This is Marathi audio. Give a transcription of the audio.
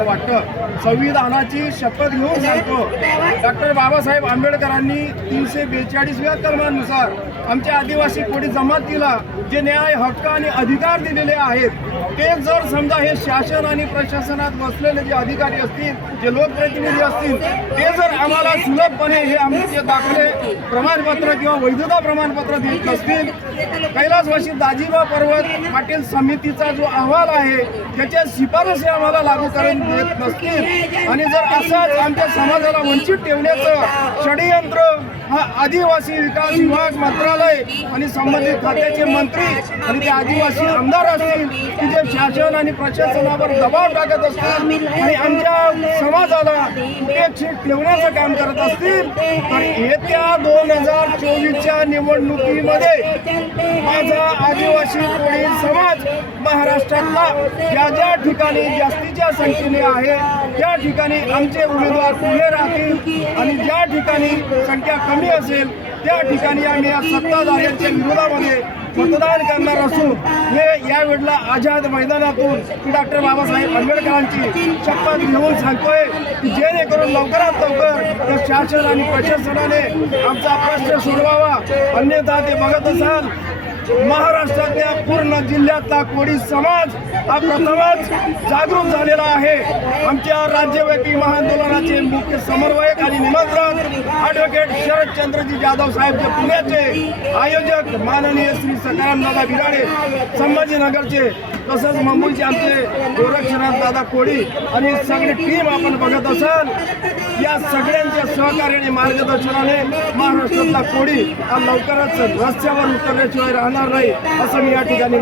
असं वाटतं. संविधानाची शपथ घेऊन सांगतो, डॉक्टर बाबासाहेब आंबेडकरांनी 342व्या कलमानुसार आमच्या आदिवासी कोळी जमातीला जे न्याय, हक्क आणि अधिकार दिलेले आहेत, ते जर समजा हे शासन आणि प्रशासनात बसलेले जे अधिकारी असतील, जे लोकप्रतिनिधी असतील, ते जर आम्हाला सुलभपणे हे आमचे दाखले प्रमाणपत्र किंवा वैधता प्रमाणपत्र देत नसतील, कैलासवासी दाजीबा पर्वत पाटील समितीचा जो अहवाल आहे त्याच्या शिफारसी आम्हाला लागू करून देत नसतील आणि जर असंच आमच्या समाजाला वंचित ठेवण्याचं षडयंत्र हा आदिवासी विकास विभाग मंत्रालय आणि संबंधित खात्याचे मंत्री आणि ते आदिवासी आमदार असतील की जे शासन आणि प्रशासनावर दबाव टाकत असतील आणि आमच्या समाजाला उपेक्षित ठेवण्याचं काम करत असतील, तर येत्या 2024च्या निवडणुकीमध्ये माझा आदिवासी कोळी समाज महाराष्ट्रातला ज्या ठिकाणी जास्तीच्या संख्येने आहे त्या ठिकाणी आमचे उमेदवार पुढे राहतील आणि ज्या ठिकाणी संख्या कमी असेल त्या ठिकाणी आम्ही या सत्ताधाऱ्यांच्या विरोधामध्ये मतदान करणार असून हे यावेळेला आझाद मैदानातून की डॉक्टर बाबासाहेब आंबेडकरांची शपथ घेऊन सांगतोय की जेणेकरून लवकरात लवकर शासन आणि प्रशासनाने आमचा प्रश्न सोडवावा, अन्यथा ते बघत असाल महाराष्ट्रातल्या पूर्ण जिल्ह्यातला कोळी समाज हा प्रथमच जागरूक झालेला आहे. आमच्या राज्यव्यापी महाआंदोलनाचे मुख्य समन्वयक आणि निमंत्रक ॲडव्होकेट शरदचंद्रजी जाधव साहेब जे पुण्याचे आयोजक माननीय श्री सकारामदादा बिराडे संभाजीनगरचे, तसंच मुंबईचे आमचे गोरक्षनाथ दादा कोळी आणि सगळी टीम आपण बघत असाल, या सगळ्यांच्या सहकार्याने मार्गदर्शनाने महाराष्ट्रातला कोळी हा लवकरच रस्त्यावर उतरल्याशिवाय राहणार नाही असं मी या ठिकाणी